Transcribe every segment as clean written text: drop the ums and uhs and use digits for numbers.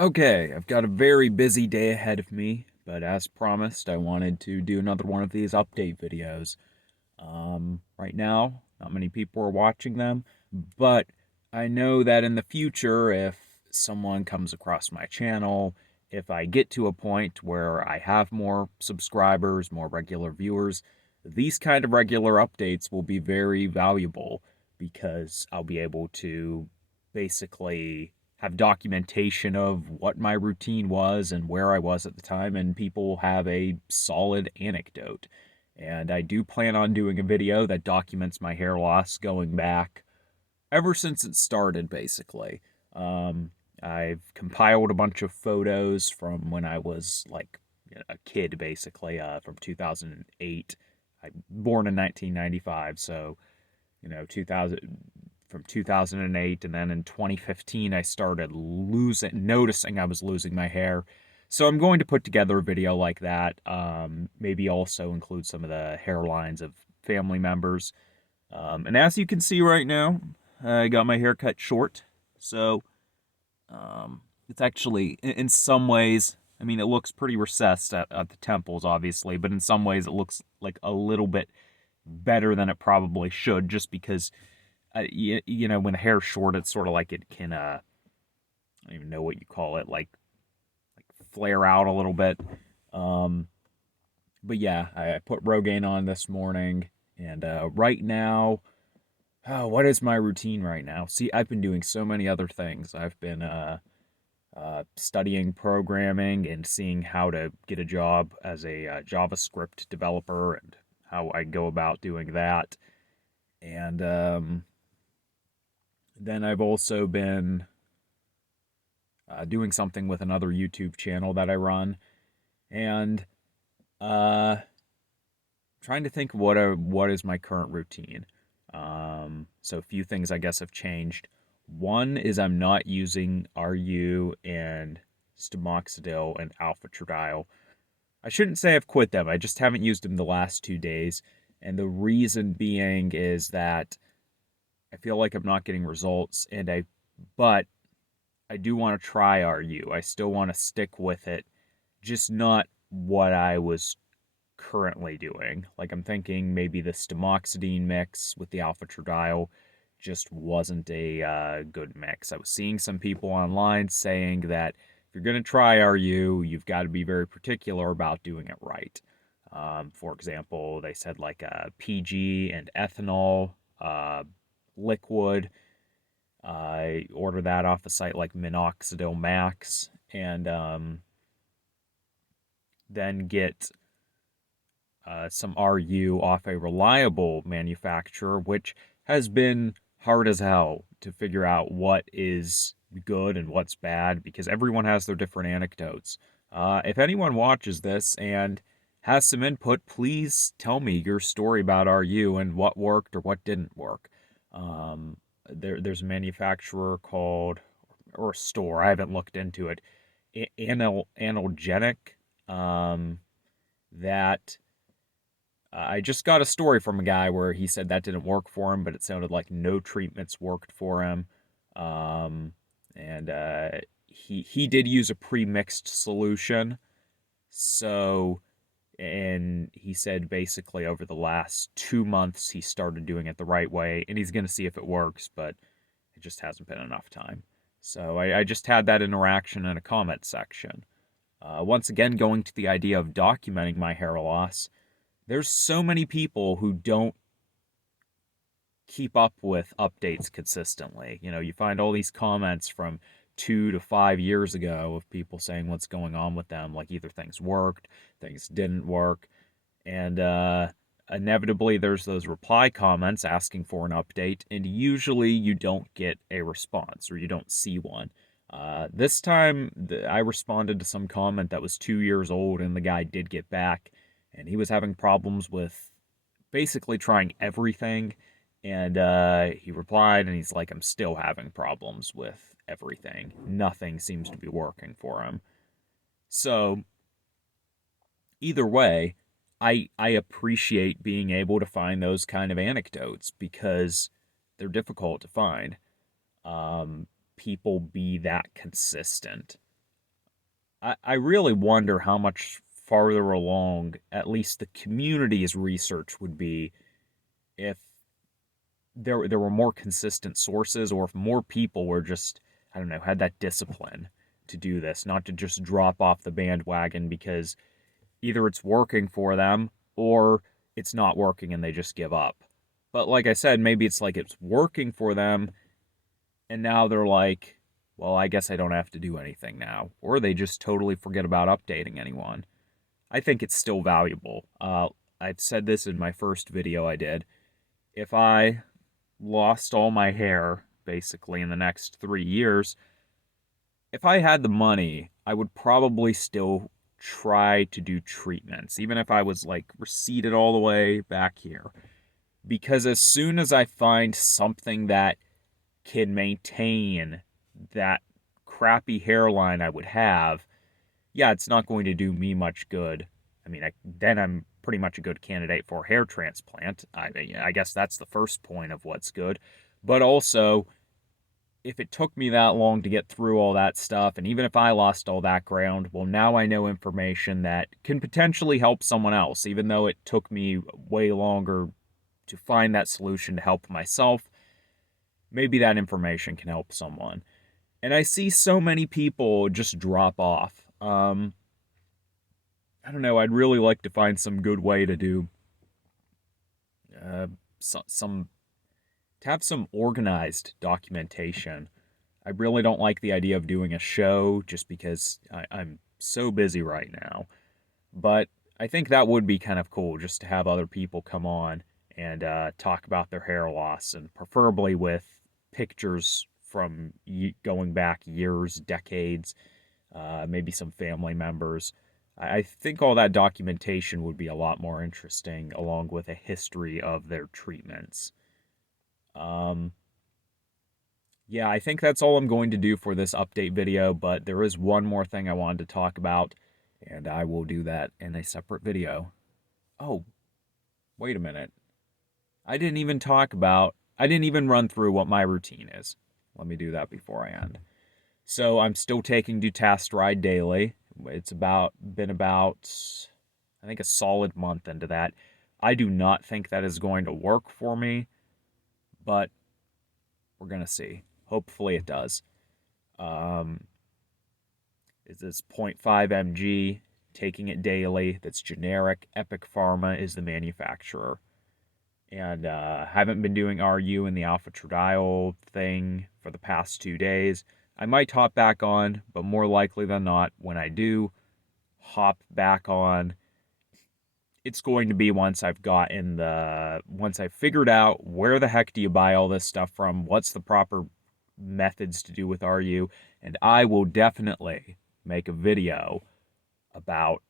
Okay, I've got a very busy day ahead of me, but as promised, I wanted to do another one of these update videos. Right now, not many people are watching them, but I know that in the future, if someone comes across my channel, if I get to a point where I have more subscribers, more regular viewers, these kind of regular updates will be very valuable because I'll be able to basically have documentation of what my routine was and where I was at the time, and people have a solid anecdote. And I do plan on doing a video that documents my hair loss going back ever since it started, basically. Um, I've compiled a bunch of photos from when I was like a kid, basically, from 2008. I born in 1995, so 2000 from 2008, and then in 2015 I started noticing I was losing my hair. So I'm going to put together a video like that. Maybe also include some of the hairlines of family members. And as you can see right now, I got my hair cut short. So it's actually, in some ways, I mean, it looks pretty recessed at the temples, obviously, but in some ways it looks like a little bit better than it probably should, just because when the hair's short, it's sort of like it can, I don't even know what you call it, like flare out a little bit. Um, but yeah, I put Rogaine on this morning, and right now, oh, what is my routine right now? See, I've been doing so many other things. I've been studying programming and seeing how to get a job as a JavaScript developer and how I go about doing that. And then I've also been doing something with another YouTube channel that I run, and uh, trying to think what is my current routine. So a few things I guess have changed. One is I'm not using RU and Stamoxidil and Alpha Tridiol. I shouldn't say I've quit them. I just haven't used them the last 2 days, and the reason being is that I feel like I'm not getting results, but I do want to try RU. I still want to stick with it, just not what I was currently doing. Like I'm thinking maybe the stamoxidine mix with the alpha tridiol just wasn't a good mix. I was seeing some people online saying that if you're going to try RU, you've got to be very particular about doing it right. For example, they said like PG and ethanol liquid. I order that off a site like Minoxidil Max, and then get some RU off a reliable manufacturer, which has been hard as hell to figure out what is good and what's bad because everyone has their different anecdotes. If anyone watches this and has some input, please tell me your story about RU and what worked or what didn't work. Um, there's a manufacturer called, or a store, I haven't looked into it, Analgenic, that I just got a story from a guy where he said that didn't work for him, but it sounded like no treatments worked for him. Um, and he did use a pre-mixed solution. So, and he said basically over the last 2 months he started doing it the right way, and he's going to see if it works, but it just hasn't been enough time. So I just had that interaction in a comment section. Once again, going to the idea of documenting my hair loss, there's so many people who don't keep up with updates consistently. You find all these comments from 2 to 5 years ago of people saying what's going on with them, like either things worked, things didn't work, and inevitably there's those reply comments asking for an update, and usually you don't get a response or you don't see one. This time, I responded to some comment that was 2 years old, and the guy did get back, and he was having problems with basically trying everything. And he replied, and he's like, I'm still having problems with everything. Nothing seems to be working for him. So, either way, I appreciate being able to find those kind of anecdotes because they're difficult to find. People be that consistent. I really wonder how much farther along at least the community's research would be if there were more consistent sources, or if more people were just, I don't know, had that discipline to do this, not to just drop off the bandwagon because either it's working for them or it's not working and they just give up. But like I said, maybe it's like it's working for them and now they're like, well, I guess I don't have to do anything now. Or they just totally forget about updating anyone. I think it's still valuable. I said this in my first video I did. If I lost all my hair, basically, in the next 3 years, if I had the money, I would probably still try to do treatments, even if I was like receded all the way back here. Because as soon as I find something that can maintain that crappy hairline I would have, yeah, it's not going to do me much good. I mean, then I'm pretty much a good candidate for a hair transplant. I guess that's the first point of what's good. But also, if it took me that long to get through all that stuff, and even if I lost all that ground, well, now I know information that can potentially help someone else, even though it took me way longer to find that solution to help myself. Maybe that information can help someone. And I see so many people just drop off. I don't know. I'd really like to find some good way to do some to have some organized documentation. I really don't like the idea of doing a show just because I'm so busy right now. But I think that would be kind of cool just to have other people come on and talk about their hair loss, and preferably with pictures from going back years, decades, maybe some family members. I think all that documentation would be a lot more interesting, along with a history of their treatments. Um, yeah, I think that's all I'm going to do for this update video, but there is one more thing I wanted to talk about, and I will do that in a separate video. Oh, wait a minute. I didn't even run through what my routine is. Let me do that before I end. So I'm still taking Dutasteride daily. It's been about, I think, a solid month into that. I do not think that is going to work for me, but we're going to see. Hopefully it does. Um, it's this 0.5 mg, taking it daily. That's generic. Epic Pharma is the manufacturer. And haven't been doing RU and the alpha tradiol thing for the past 2 days. I might hop back on, but more likely than not, when I do hop back on, it's going to be once I've figured out where the heck do you buy all this stuff from, what's the proper methods to do with RU, and I will definitely make a video about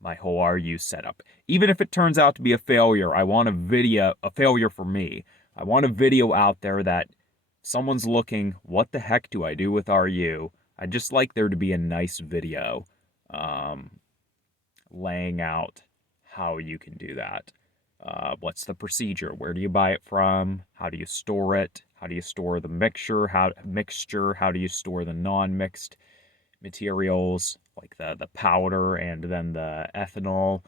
my whole RU setup. Even if it turns out to be a failure, I want a failure for me. I want a video out there that someone's looking, what the heck do I do with RU? I'd just like there to be a nice video laying out how you can do that. What's the procedure? Where do you buy it from? How do you store it? How do you store the mixture? How do you store the non-mixed materials like the powder and then the ethanol?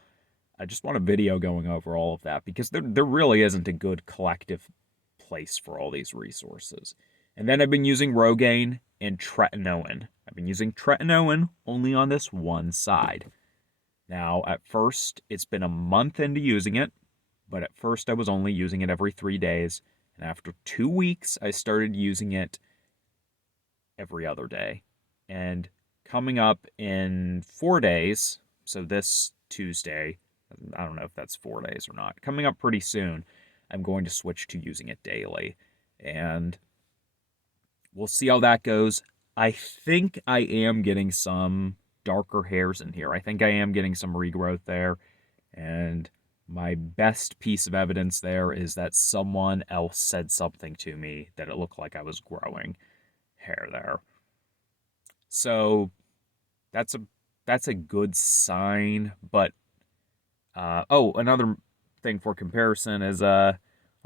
I just want a video going over all of that because there really isn't a good collective place for all these resources. And then I've been using Rogaine and tretinoin. I've been using tretinoin only on this one side. Now, at first, it's been a month into using it, but at first I was only using it every 3 days. And after 2 weeks, I started using it every other day. And coming up in 4 days, so this Tuesday, I don't know if that's 4 days or not, coming up pretty soon, I'm going to switch to using it daily. And we'll see how that goes. I think I am getting some darker hairs in here. I think I am getting some regrowth there. And my best piece of evidence there is that someone else said something to me that it looked like I was growing hair there. So that's a good sign. But another thing for comparison is on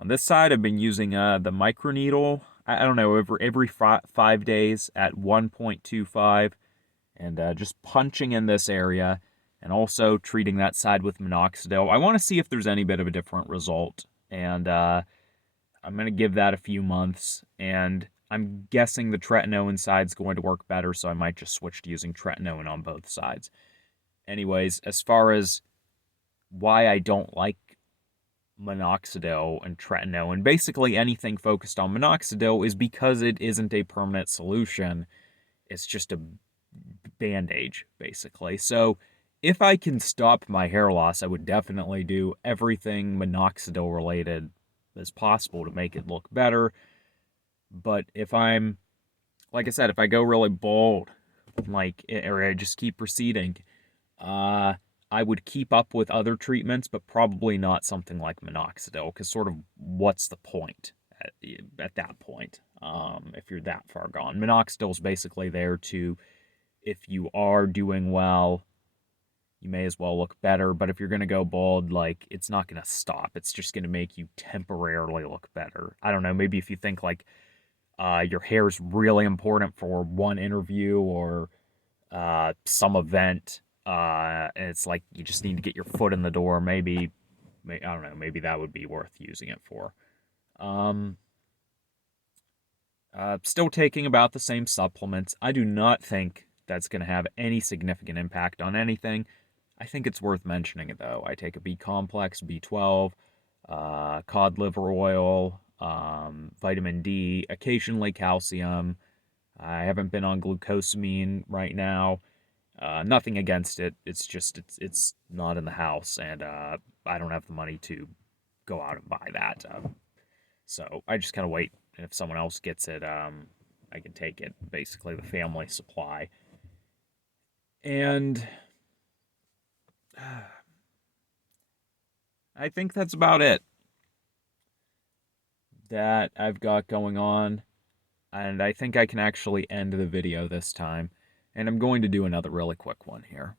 this side I've been using the microneedle. I don't know, every 5 days at 1.25. and just punching in this area and also treating that side with minoxidil. I want to see if there's any bit of a different result, and I'm going to give that a few months, and I'm guessing the tretinoin side's going to work better, so I might just switch to using tretinoin on both sides. Anyways, as far as why I don't like minoxidil and tretinoin, basically anything focused on minoxidil, is because it isn't a permanent solution. It's just a bandage, basically. So if I can stop my hair loss, I would definitely do everything minoxidil related as possible to make it look better. But if I'm, like I said, if I go really bald, or I just keep receding, I would keep up with other treatments, but probably not something like minoxidil, because sort of what's the point at that point, if you're that far gone? Minoxidil is basically there to, if you are doing well, you may as well look better, but if you're going to go bald, like, it's not going to stop. It's just going to make you temporarily look better. I don't know, maybe if you think, like, your hair is really important for one interview or some event, and it's like you just need to get your foot in the door. Maybe I don't know. Maybe that would be worth using it for. Um, Still taking about the same supplements. I do not think that's going to have any significant impact on anything. I think it's worth mentioning it though. I take a B complex, B12, cod liver oil, vitamin D, occasionally calcium. I haven't been on glucosamine right now. Nothing against it. It's just it's not in the house, and I don't have the money to go out and buy that. So I just kind of wait, and if someone else gets it, I can take it. Basically, the family supply. And I think that's about it that I've got going on. And I think I can actually end the video this time. And I'm going to do another really quick one here.